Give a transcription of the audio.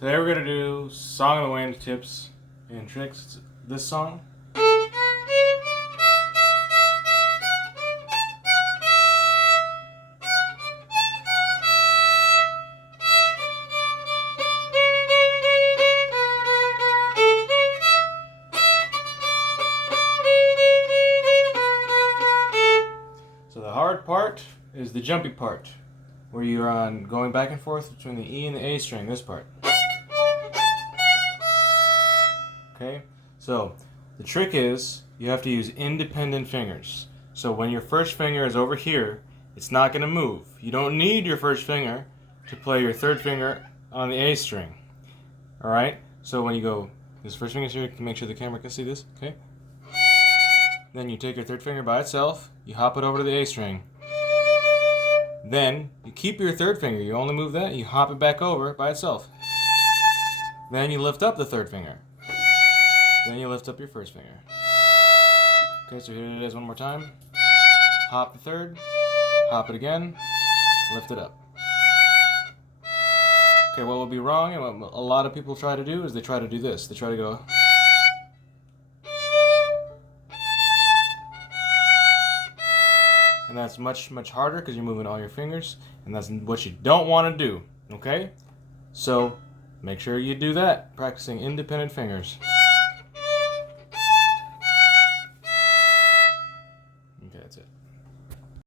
Today we're going to do Song of the Wind tips and tricks. It's this song. So the hard part is the jumpy part, where you're on going back and forth between the E and the A string, this part. Okay, so the trick is you have to use independent fingers. So when your first finger is over here, it's not going to move. You don't need your first finger to play your third finger on the A string. Alright, so when you go, this first finger is here, to make sure the camera can see this, okay? Then you take your third finger by itself, you hop it over to the A string. Then you keep your third finger, you only move that, you hop it back over by itself. Then you lift up the third finger. Then you lift up your first finger. Okay, so here it is one more time. Hop the third, hop it again, lift it up. Okay, what will be wrong, and what a lot of people try to do, is they try to do this. They try to go. And that's much, much harder because you're moving all your fingers, and that's what you don't want to do, okay? So make sure you do that, practicing independent fingers.